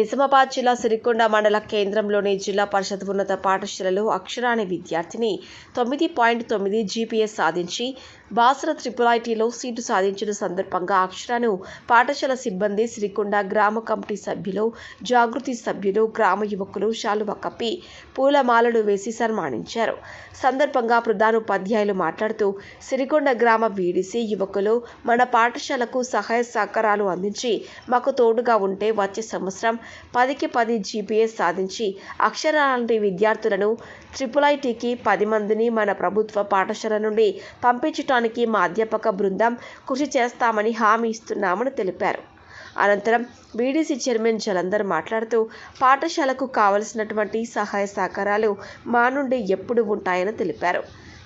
నిజామాబాద్ జిల్లా సిరికొండ మండల కేంద్రంలోని జిల్లా పరిషత్ ఉన్నత పాఠశాలలో అక్షర అనే విద్యార్థిని 9.9 జీపీఎస్ సాధించి బాసర IIITలో సీటు సాధించిన సందర్భంగా అక్షరను పాఠశాల సిబ్బంది, సిరికొండ గ్రామ కమిటీ సభ్యులు, జాగృతి సభ్యులు, గ్రామ యువకులు శాలువా కప్పి పూలమాలలు వేసి సన్మానించారు. సందర్భంగా ప్రధానోపాధ్యాయులు మాట్లాడుతూ సిరికొండ గ్రామ వీడీసీ యువకులు మన పాఠశాలకు సహాయ సహకారాలు అందించి మాకు తోడుగా ఉంటే వచ్చే సంవత్సరం 10కి 10 జీపీఎస్ సాధించి అక్షర లాంటి విద్యార్థులను IIITకి 10 మందిని మన ప్రభుత్వ పాఠశాల నుండి పంపించడానికి మా అధ్యాపక బృందం కృషి చేస్తామని హామీ ఇస్తున్నామని తెలిపారు. అనంతరం వీడీసీ చైర్మన్ జలంధర్ మాట్లాడుతూ పాఠశాలకు కావలసినటువంటి సహాయ సహకారాలు మా నుండి ఎప్పుడు ఉంటాయని తెలిపారు.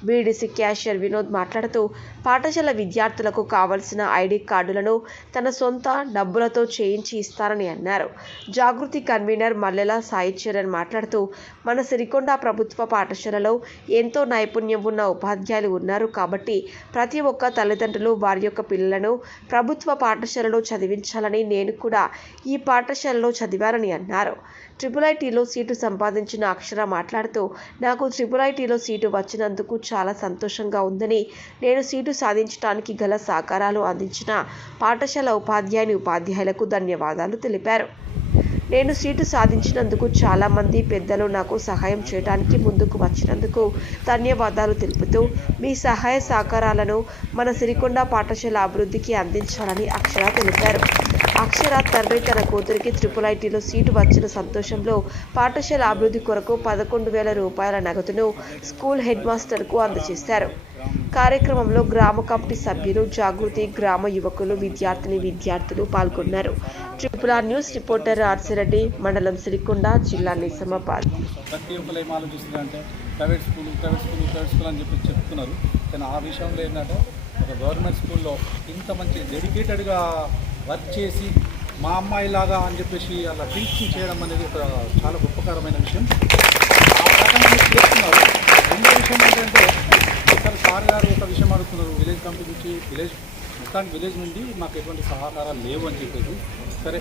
వీడీసీ క్యాషియర్ వినోద్ మాట్లాడుతూ పాఠశాల విద్యార్థులకు కావలసిన ఐడి కార్డులను తన సొంత డబ్బులతో చేయించి ఇస్తారని అన్నారు. జాగృతి కన్వీనర్ మల్లెల సాయిచరణ్ మాట్లాడుతూ మన సిరికొండ ప్రభుత్వ పాఠశాలలో ఎంతో నైపుణ్యం ఉన్న ఉపాధ్యాయులు ఉన్నారు కాబట్టి ప్రతి ఒక్క తల్లిదండ్రులు వారి యొక్క పిల్లలను ప్రభుత్వ పాఠశాలలో చదివించాలని నేను కూడా ఈ పాఠశాలలో చదివానని అన్నారు. IIITలో సీటు సంపాదించిన అక్షర మాట్లాడుతూ నాకు IIITలో సీటు వచ్చినందుకు చాలా సంతోషంగా ఉందని, నేను సీటు సాధించడానికి గల సహకారాలు అందించిన పాఠశాల ఉపాధ్యాయులకు ధన్యవాదాలు తెలిపారు. నేను సీటు సాధించినందుకు చాలామంది పెద్దలు నాకు సహాయం చేయడానికి ముందుకు వచ్చినందుకు ధన్యవాదాలు తెలుపుతూ మీ సహాయ సహకారాలను మన సిరికొండ పాఠశాల అభివృద్ధికి అందించాలని అక్షర తెలిపారు. అక్షర తండ్రి తన కూతురికి IIITలో సీటు వచ్చిన సంతోషంలో పాఠశాల అభివృద్ధి కొరకు 11,000 రూపాయల నగదును స్కూల్ హెడ్ మాస్టర్కు అందజేశారు. కార్యక్రమంలో గ్రామ కమిటీ సభ్యులు, జాగృతి, గ్రామ యువకులు, విద్యార్థులు పాల్గొన్నారు. RRR న్యూస్ రిపోర్టర్ ఆర్సిరెడ్డి, మండలం సిరికొండ, జిల్లా నిజామాబాద్. ప్రతి ఒక్కరు ఏం ఆలోచిస్తున్నారంటే ప్రైవేట్ స్కూల్ అని చెప్పి చెప్తున్నారు. కానీ ఆ విషయంలో ఏంటంటే ఒక గవర్నమెంట్ స్కూల్లో ఇంత మంచి డెడికేటెడ్గా వర్క్ చేసి మా అమ్మాయిలాగా అని చెప్పేసి అలా టీచింగ్ చేయడం అనేది ఒక చాలా గొప్పకరమైన విషయం. ఆ రకంగా చేస్తున్నారు. రెండో విషయం ఏంటంటే సార్ గారు ఒక విషయం అడుగుతున్నారు, విలేజ్ కమిటీ నుంచి విలేజ్ నుండి మాకు ఎటువంటి సహకారాలు లేవు అని చెప్పేసి. సరే,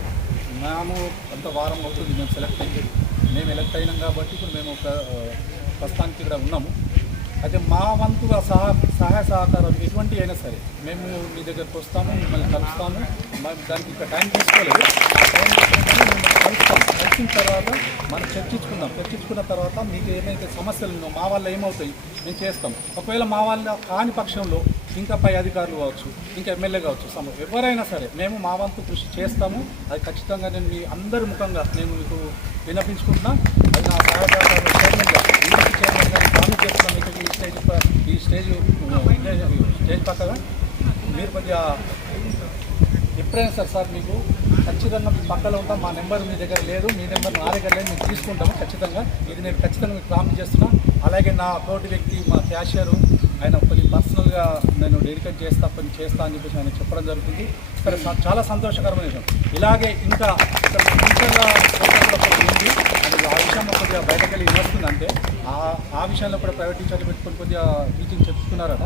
మేము అంత వారం అవుతుంది మేము ఎలక్ట్ అయినాం కాబట్టి ఇప్పుడు మేము ప్రస్తుతానికి ఇక్కడ ఉన్నాము. అయితే మా వంతుగా సహాయ సహకారం ఎటువంటి అయినా సరే మేము మీ దగ్గరకు వస్తాము, మిమ్మల్ని కలుస్తాము. దానికి ఇంకా టైం తీసుకోలేదు. కలిసిన తర్వాత మనం చర్చించుకున్న తర్వాత మీకు ఏమైతే సమస్యలు ఉన్నాయో మా వల్ల ఏమవుతాయి మేము చేస్తాం. ఒకవేళ మా వల్ల కాని పక్షంలో ఇంకా పై అధికారులు కావచ్చు, ఇంకా ఎమ్మెల్యే కావచ్చు, ఎవరైనా సరే మేము మా వంతు కృషి చేస్తాము. అది ఖచ్చితంగా నేను మీ అందరి ముఖంగా నేను మీకు విన్నపించుకుంటున్నా. అది నా సహాయకారులు చైర్మన్గా ప్రామిస్ చేస్తున్నాను. మీకు ఈ స్టేజ్ పక్కగా మీరు కొద్దిగా ఎప్పుడైనా సార్ మీకు ఖచ్చితంగా మీ పక్కలో ఉంటాం. మా నెంబర్ మీ దగ్గర లేదు, మీ నెంబర్ నా దగ్గర లేదు, మేము తీసుకుంటాము ఖచ్చితంగా. ఇది నేను ఖచ్చితంగా మీకు ప్రామిస్ చేస్తున్నాను. అలాగే నా తోటి వ్యక్తి మా క్యాషియరు, ఆయన కొన్ని పర్సనల్గా నేను డెడికేట్ చేస్తా అని చెప్పేసి ఆయన చెప్పడం జరుగుతుంది. ఇక్కడ చాలా సంతోషకరమైన విషయం. ఇలాగే ఇంకా ఫ్యూచర్లో ఉంది. అది ఆ విషయంలో కొద్దిగా బయటకెళ్ళి వస్తుందంటే ఆ విషయంలో కూడా ప్రైవేట్ టీచర్లు పెట్టుకొని కొద్దిగా టీచింగ్ చెప్తున్నారట.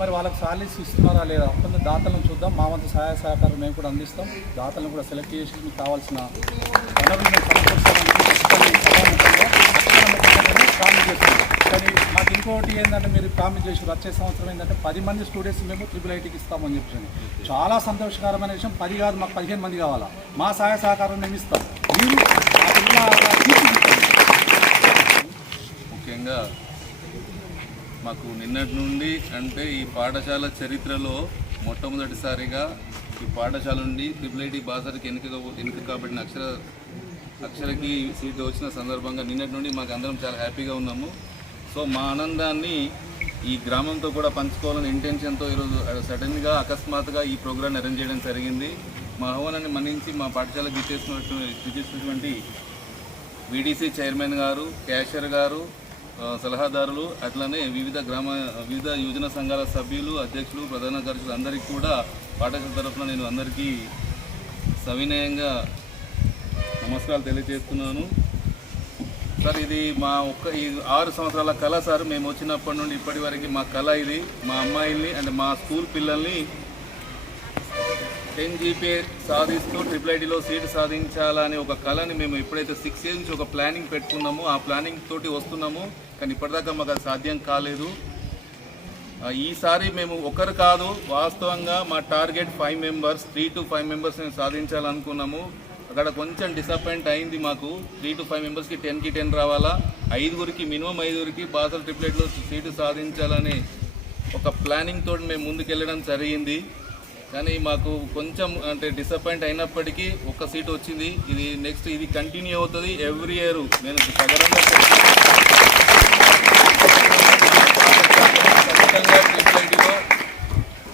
మరి వాళ్ళకి సాలరీస్ ఇస్తున్నారా లేదా? కొంత దాతలను చూద్దాం. మా వంతు సహాయ సహకారం మేము కూడా అందిస్తాం. దాతలను కూడా సెలెక్ట్ చేసి మీకు కావాల్సిన వనరులు మేము సమకూరుస్తామని ప్రామిస్ చేస్తున్నాం. కానీ మాకు ఇంకోటి ఏంటంటే మీరు ప్రామిస్ చేసి వచ్చే సంవత్సరం ఏంటంటే 10 మంది స్టూడెంట్స్ మేము IIITకి ఇస్తామని చెప్పాను. చాలా సంతోషకరమైన విషయం. 10 కాదు, మాకు 15 మంది కావాలా. మా సహాయ సహకారం మేము ఇస్తాం. మీరు ముఖ్యంగా మాకు నిన్నటి నుండి అంటే ఈ పాఠశాల చరిత్రలో మొట్టమొదటిసారిగా ఈ పాఠశాల నుండి IIIT బాసరికి ఎన్నిక కాబట్టిన అక్షరకి సీటు వచ్చిన సందర్భంగా నిన్నటి నుండి మాకు అందరం చాలా హ్యాపీగా ఉన్నాము. సో మా ఆనందాన్ని ఈ గ్రామంతో కూడా పంచుకోవాలని ఇంటెన్షన్తో ఈరోజు సడన్గా అకస్మాత్తుగా ఈ ప్రోగ్రామ్ అరేంజ్ చేయడం జరిగింది. మా ఆహ్వానాన్ని మన్నించి మా పాఠశాలకు ఇచ్చేసినటువంటి వీడీసీ చైర్మన్ గారు, క్యాషియర్ గారు, సలహాదారులు, అట్లనే వివిధ యువజన సంఘాల సభ్యులు, అధ్యక్షులు, ప్రధాన కార్యదర్శులు అందరికీ కూడా పాఠశాల తరఫున నేను అందరికీ సవినయంగా నమస్కారాలు తెలియజేస్తున్నాను. సార్, ఇది ఈ 6 సంవత్సరాల కళ సార్. మేము వచ్చినప్పటి నుండి ఇప్పటి వరకు మా కళ ఇది. మా అమ్మాయిల్ని అంటే మా స్కూల్ పిల్లల్ని 10 GPA సాధిస్తూ IIITలో సీట్ సాధించాలని ఒక కళని మేము ఎప్పుడైతే 6 years నుంచి ఒక ప్లానింగ్ పెట్టుకున్నామో ఆ ప్లానింగ్ తోటి వస్తున్నాము. కానీ ఇప్పటిదాకా మాకు అది సాధ్యం కాలేదు. ఈసారి మేము ఒకరు కాదు, వాస్తవంగా మా టార్గెట్ 5 members, 3 to 5 members మేము సాధించాలనుకున్నాము. అక్కడ కొంచెం డిసప్పాయింట్ అయింది మాకు. 3 to 5 members-కి 10కి 10 రావాలా, 5గురికి మినిమం 5గురికి బాసర IIITలో సీటు సాధించాలని ఒక ప్లానింగ్ తోటి మేము ముందుకెళ్ళడం జరిగింది. కానీ మాకు కొంచెం అంటే డిసప్పాయింట్ అయినప్పటికీ ఒక సీట్ వచ్చింది. ఇది నెక్స్ట్ ఇది కంటిన్యూ అవుతుంది ఎవ్రీ ఇయర్. నేను ఖచ్చితంగా IIITలో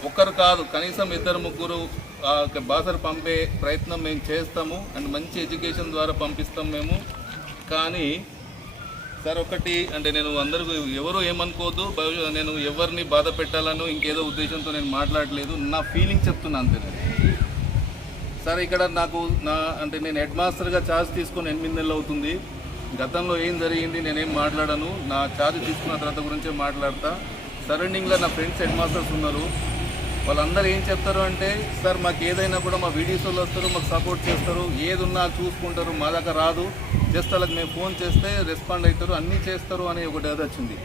ఒకరు కాదు, కనీసం 2-3 బాసర పంపే ప్రయత్నం మేము చేస్తాము. అండ్ మంచి ఎడ్యుకేషన్ ద్వారా పంపిస్తాం మేము. కానీ సార్ ఒకటి అంటే నేను అందరికీ ఎవరు ఏమనుకోవద్దు, నేను ఎవరిని బాధ పెట్టాలను ఇంకేదో ఉద్దేశంతో నేను మాట్లాడలేదు, నా ఫీలింగ్ చెప్తున్నా అంతే. సార్ ఇక్కడ నాకు అంటే నేను హెడ్ మాస్టర్గా ఛార్జ్ తీసుకొని 8 నెలలు అవుతుంది. గతంలో ఏం జరిగింది నేనేం మాట్లాడను, నా ఛార్జ్ తీసుకున్న తర్వాత గురించే మాట్లాడతా. సరౌండింగ్లో నా ఫ్రెండ్స్ హెడ్ మాస్టర్స్ ఉన్నారు. వాళ్ళందరూ ఏం చెప్తారు అంటే, సార్ మాకు ఏదైనా కూడా మా వీడియోస్లో వస్తారు, మాకు సపోర్ట్ చేస్తారు, ఏది ఉన్నా చూసుకుంటారు, మా దగ్గర రాదు, జస్ట్ వాళ్ళకి మేము ఫోన్ చేస్తే రెస్పాండ్ అవుతారు, అన్నీ చేస్తారు అని ఒకటి అది వచ్చింది.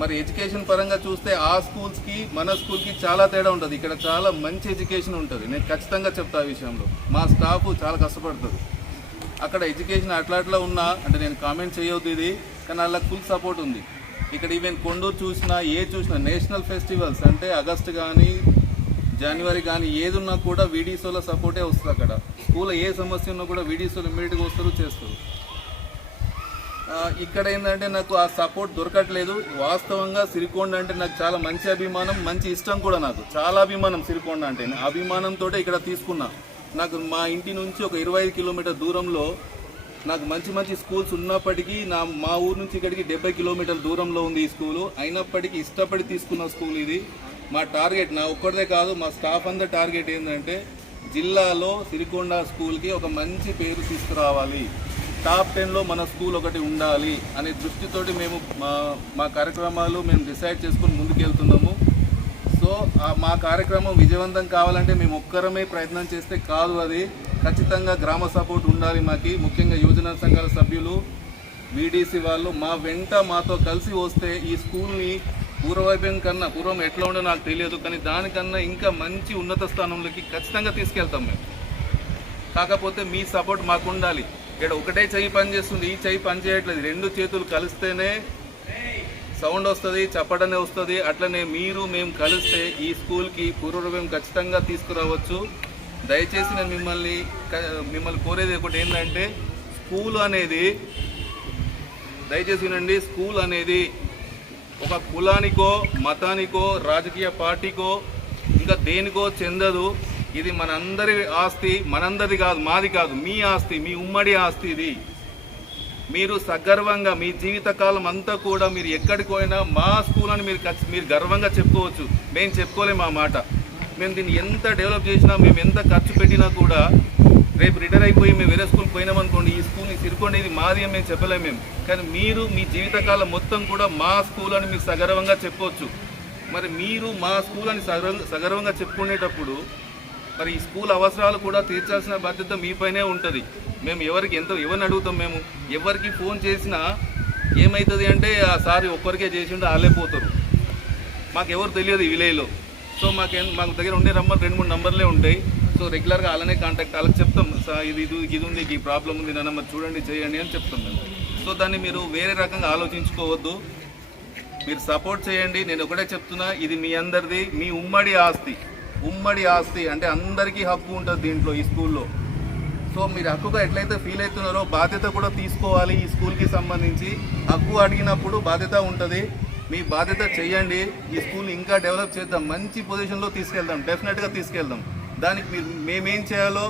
మరి ఎడ్యుకేషన్ పరంగా చూస్తే ఆ స్కూల్స్కి మన స్కూల్కి చాలా తేడా ఉంటుంది. ఇక్కడ చాలా మంచి ఎడ్యుకేషన్ ఉంటుంది, నేను ఖచ్చితంగా చెప్తా ఆ విషయంలో. మా స్టాఫ్ చాలా కష్టపడతారు. అక్కడ ఎడ్యుకేషన్ అట్లా ఉన్నా అంటే నేను కామెంట్ చేయొద్దు ఇది, కానీ వాళ్ళకి ఫుల్ సపోర్ట్ ఉంది. ఇక్కడ ఈవెన్ కొండూరు చూసినా చూసినా నేషనల్ ఫెస్టివల్స్ అంటే ఆగస్ట్ కానీ జనవరి కానీ ఏది ఉన్నా కూడా వీడియోలో సపోర్టే వస్తుంది. అక్కడ స్కూల్లో ఏ సమస్య ఉన్నా కూడా వీడియోలో ఇమ్మీడియట్గా వస్తారు, చేస్తారు. ఇక్కడ ఏంటంటే నాకు ఆ సపోర్ట్ దొరకట్లేదు. వాస్తవంగా సిరికొండ అంటే నాకు చాలా మంచి అభిమానం, మంచి ఇష్టం కూడా. నాకు చాలా అభిమానం సిరికొండ అంటే. అభిమానంతో ఇక్కడ తీసుకున్నా. నాకు మా ఇంటి నుంచి ఒక 25 kilometer దూరంలో నాకు మంచి స్కూల్స్ ఉన్నప్పటికీ మా ఊరు నుంచి ఇక్కడికి 70 kilometer దూరంలో ఉంది ఈ స్కూలు. అయినప్పటికీ ఇష్టపడి తీసుకున్న స్కూల్ ఇది. మా టార్గెట్ నా ఒక్కరిదే కాదు, మా స్టాఫ్ అందరి టార్గెట్ ఏంటంటే జిల్లాలో సిరికొండ స్కూల్కి ఒక మంచి పేరు తీసుకురావాలి, టాప్ 10లో మన స్కూల్ ఒకటి ఉండాలి అనే దృష్టితోటి మేము మా కార్యక్రమాలు మేము డిసైడ్ చేసుకుని ముందుకెళ్తున్నాము. సో మా కార్యక్రమం విజయవంతం కావాలంటే మేము ఒక్కరమే ప్రయత్నం చేస్తే కాదు, అది ఖచ్చితంగా గ్రామ సపోర్ట్ ఉండాలి మాకు. ముఖ్యంగా యువజన సంఘాల సభ్యులు, వీడీసీ వాళ్ళు మా వెంట మాతో కలిసి వస్తే ఈ స్కూల్ని పూర్వం ఎట్లా ఉండో నాకు తెలియదు, కానీ దానికన్నా ఇంకా మంచి ఉన్నత స్థానంలోకి ఖచ్చితంగా తీసుకెళ్తాం మేము. కాకపోతే మీ సపోర్ట్ మాకు ఉండాలి. ఇక్కడ ఒకటే చెయ్యి పని చేస్తుంది, ఈ చెయ్యి పని చేయట్లేదు. 2 చేతులు కలిస్తేనే సౌండ్ వస్తుంది, చప్పడనే వస్తుంది. అట్లనే మీరు మేము కలిస్తే ఈ స్కూల్కి పూర్వవైభవం ఖచ్చితంగా తీసుకురావచ్చు. దయచేసి నేను మిమ్మల్ని కోరేది ఒకటి ఏంటంటే, స్కూల్ అనేది దయచేసి వినండి, స్కూల్ అనేది ఒక కులానికో మతానికో రాజకీయ పార్టీకో ఇంకా దేనికో చెందదు. ఇది మనందరి ఆస్తి, మనందరిది కాదు, మాది కాదు, మీ ఆస్తి, మీ ఉమ్మడి ఆస్తి ఇది. మీరు సగర్వంగా మీ జీవితకాలం అంతా కూడా మీరు ఎక్కడికి పోయినా మా స్కూల్ అని మీరు గర్వంగా చెప్పుకోవచ్చు. మేము చెప్పుకోలేము ఆ మాట. మేము దీన్ని ఎంత డెవలప్ చేసినా, మేము ఎంత ఖర్చు పెట్టినా కూడా రేపు రిటైర్ అయిపోయి మేము వేరే స్కూల్కి పోయినామనుకోండి, ఈ స్కూల్ని సిరికొండ ఇది మాది అని మేము చెప్పలేము మేము. కానీ మీరు మీ జీవితకాలం మొత్తం కూడా మా స్కూల్ అని మీరు సగర్వంగా చెప్పుకోవచ్చు. మరి మీరు మా స్కూల్ అని సగర్వంగా చెప్పుకునేటప్పుడు మరి ఈ స్కూల్ అవసరాలు కూడా తీర్చాల్సిన బాధ్యత మీపైనే ఉంటుంది. మేము ఎవరిని అడుగుతాం? మేము ఎవరికి ఫోన్ చేసినా ఏమవుతుంది అంటే, ఆ సారి ఒక్కరికే చేసిండు ఆలేపోతారు, మాకెవరు తెలియదు ఈ విలేజ్లో. సో మాకు దగ్గర ఉండే 2-3 నంబర్లే ఉంటాయి. సో రెగ్యులర్గా అలానే కాంటాక్ట్ వాళ్ళకి చెప్తాం, ఇది ఉంది, ఈ ప్రాబ్లం ఉంది నాన్న, మరి చూడండి చేయండి అని చెప్తాం మేము. సో దాన్ని మీరు వేరే రకంగా ఆలోచించుకోవద్దు, మీరు సపోర్ట్ చేయండి. నేను ఒకటే చెప్తున్నా, ఇది మీ అందరిది, మీ ఉమ్మడి ఆస్తి అంటే అందరికీ హక్కు ఉంటుంది దీంట్లో, ఈ స్కూల్లో. సో మీరు హక్కుగా ఎట్లయితే ఫీల్ అవుతున్నారో బాధ్యత కూడా తీసుకోవాలి. ఈ స్కూల్కి సంబంధించి హక్కు అడిగినప్పుడు బాధ్యత ఉంటుంది. మీ బాధ్యత చేయండి. ఈ స్కూల్ని ఇంకా డెవలప్ చేద్దాం, మంచి పొజిషన్లో తీసుకెళ్దాం, డెఫినెట్గా తీసుకెళ్దాం. దానికి మేమేం చేయాలో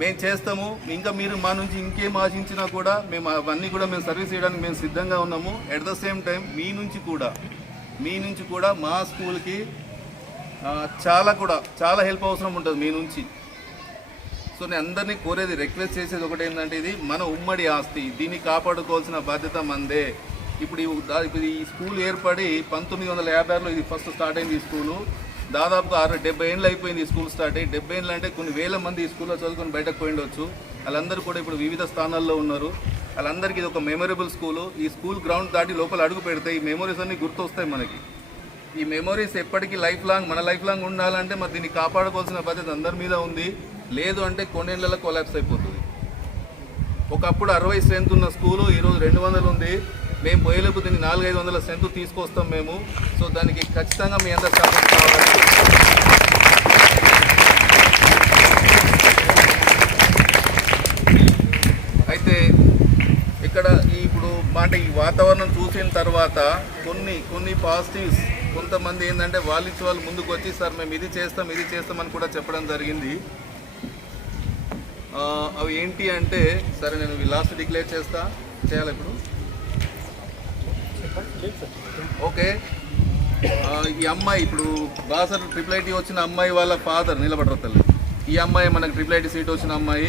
మేము చేస్తాము. ఇంకా మీరు మా నుంచి ఇంకేం ఆశించినా కూడా మేము అవన్నీ కూడా మేము సర్వీస్ చేయడానికి మేము సిద్ధంగా ఉన్నాము. ఎట్ ద సేమ్ టైం మీ నుంచి కూడా మా స్కూల్కి చాలా హెల్ప్ అవసరం ఉంటుంది మీ నుంచి. సో నేను అందరినీ కోరేది, రిక్వెస్ట్ చేసేది ఒకటి ఏంటంటే, ఇది మన ఉమ్మడి ఆస్తి, దీన్ని కాపాడుకోవాల్సిన బాధ్యత మందే. ఇప్పుడు ఈ స్కూల్ ఏర్పడి 1956లో ఇది ఫస్ట్ స్టార్ట్ అయింది ఈ స్కూలు. దాదాపు 70 ఏళ్ళు అయిపోయింది ఈ స్కూల్ స్టార్ట్ అయ్యి. 70 ఏళ్ళు అంటే కొన్ని వేల మంది ఈ స్కూల్లో చదువుకొని బయటకు పోయిండొచ్చు. వాళ్ళందరూ కూడా ఇప్పుడు వివిధ స్థానాల్లో ఉన్నారు. వాళ్ళందరికీ ఇది ఒక మెమొరబుల్ స్కూలు. ఈ స్కూల్ గ్రౌండ్ దాటి లోపల అడుగు పెడితే ఈ మెమొరీస్ అన్నీ గుర్తొస్తాయి మనకి. ఈ మెమొరీస్ ఎప్పటికీ లైఫ్ లాంగ్ మన లైఫ్ లాంగ్ ఉండాలంటే మరి దీన్ని కాపాడుకోవాల్సిన బాధ్యత అందరి మీద ఉంది. లేదు అంటే కొన్నేళ్లలో కొలాప్స్ అయిపోతుంది. ఒకప్పుడు 60 స్ట్రెంత్ ఉన్న స్కూలు ఈరోజు 200 ఉంది. మేము పోయేలోపు దీన్ని 400-500 స్ట్రెంత్ తీసుకొస్తాం మేము. సో దానికి ఖచ్చితంగా మీ అందరూ సపోర్ట్ కావాలి. అయితే ఇక్కడ ఇప్పుడు మాట ఈ వాతావరణం చూసిన తర్వాత కొన్ని పాజిటివ్స్, కొంతమంది ఏంటంటే వాళ్ళు ముందుకు వచ్చి సార్ మేము ఇది చేస్తామని కూడా చెప్పడం జరిగింది. అవి ఏంటి అంటే, సరే నేను లాస్ట్ డిక్లేర్ చేయాలి ఇప్పుడు. ఓకే, ఈ అమ్మాయి ఇప్పుడు బాసర్ IIIT వచ్చిన అమ్మాయి వాళ్ళ ఫాదర్ నిలబడరు తల్లి. ఈ అమ్మాయి మనకు IIIT సీట్ వచ్చిన అమ్మాయి.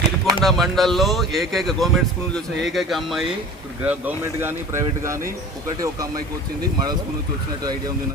సిరికొండ మండల్లో ఏకైక గవర్నమెంట్ స్కూల్ నుంచి వచ్చిన ఏకైక అమ్మాయి. గవర్నమెంట్ కానీ ప్రైవేట్ కానీ ఒక అమ్మాయికి వచ్చింది. మోడల్ స్కూల్ నుంచి వచ్చినట్టు ఐడియా ఉంది.